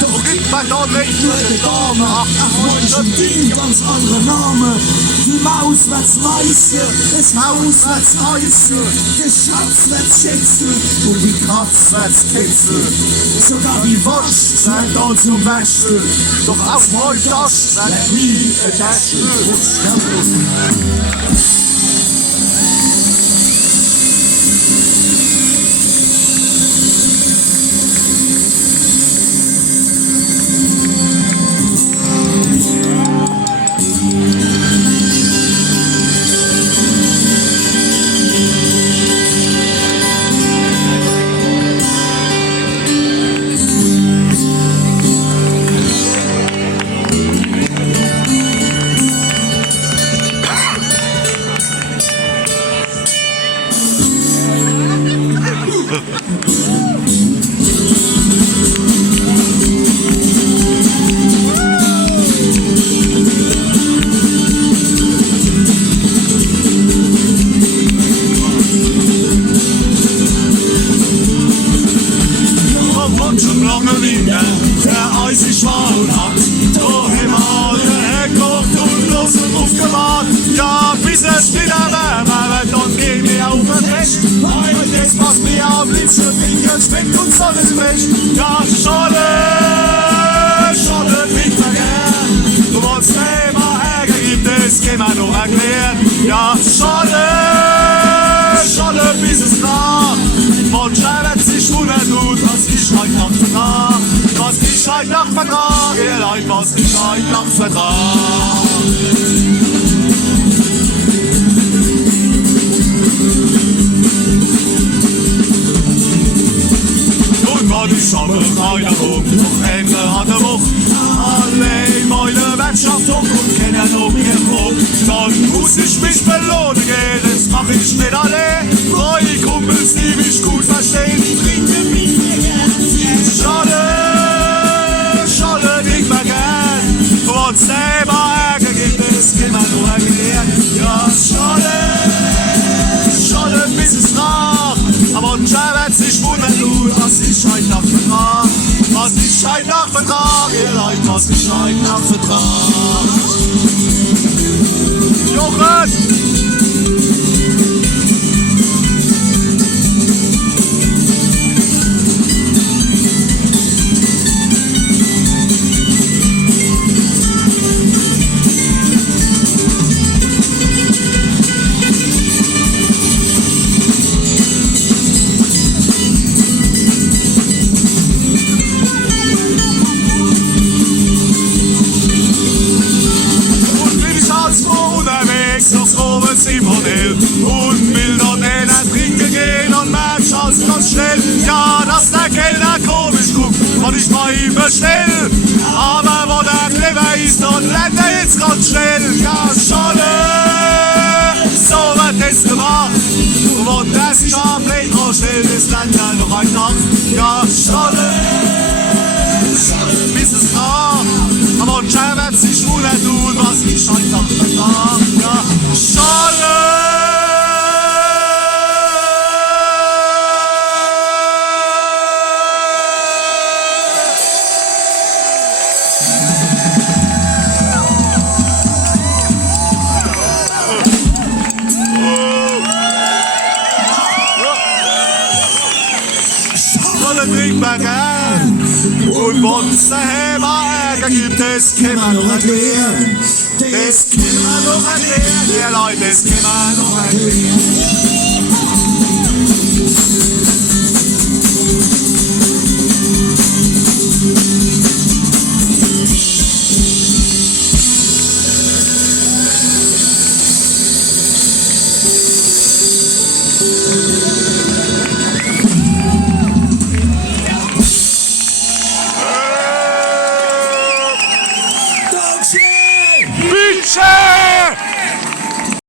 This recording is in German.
Doch gibt man da nicht nur die Dame. Ach, manche Ding, ganz andere Name. Die Maus wird's weiße, das Haus wird's heiße, der Schatz wird's schätzen und die Katz wird's kitzeln. Sogar die Wurst wird da zum Wäschel, Doch auch mal das wird nie gegessen. Der eisig war und hat da haben wir den hergekocht und los und aufgewacht. Ja, bis es wieder wärmer wird, dann gehen wir auf den Tisch. Und jetzt passt mir am liebsten Finger, schmeckt uns alles frisch. Ja, Schorle, Schorle, nicht vergessen. Du wolltest immer Ärger gibt, das können wir noch erklären. Ja, Schorle, Schorle, bis es nach. Manche wird sich wundern, was ich heute Nacht vertrag. Was ich heute Nacht vertrag, ihr Leid, was ich heute Nacht vertrag. Und weil ich habe keiner rum, doch Ende hat er Wucht. Alle meine Wirtschaft hoch und kennen noch mir Druck. Dann muss ich mich belohnen gehen, das mach ich nicht allein. Meine Kumpels, die mich gut verstehen, die trinken mich mir gern. Schade, schade, nicht mehr gern. Und selber Ärger gibt es, kann man nur erklären. Ja, schade, schade, bis es nach. Aber mancher wird sich wundern, was ich heute Nacht vertrag. Was ich heute Nacht vertrag, ihr Leid, was ich heute Nacht vertrag. Jochen! Und will dort einen trinken gehen und merkt als ganz schnell, ja, dass der Kellner komisch guckt und ich bei ihm bestell. Aber wo der clever ist, dort lernt er jetzt ganz schnell. Ja, schade, so wird es gemacht. Und der sich am Playground stellt, das lernt er noch ein Nacht. Ja, schade, schade, bis es nach. Aber und Schei wird sich wundern tun, was ich heute Nacht vertrag. Ja, schade. Trinkt man gern. Und wenn's daheim Ärger gibt, das kann man noch erklären. Das kann man noch erklären, ja Leute, das kann man noch erklären.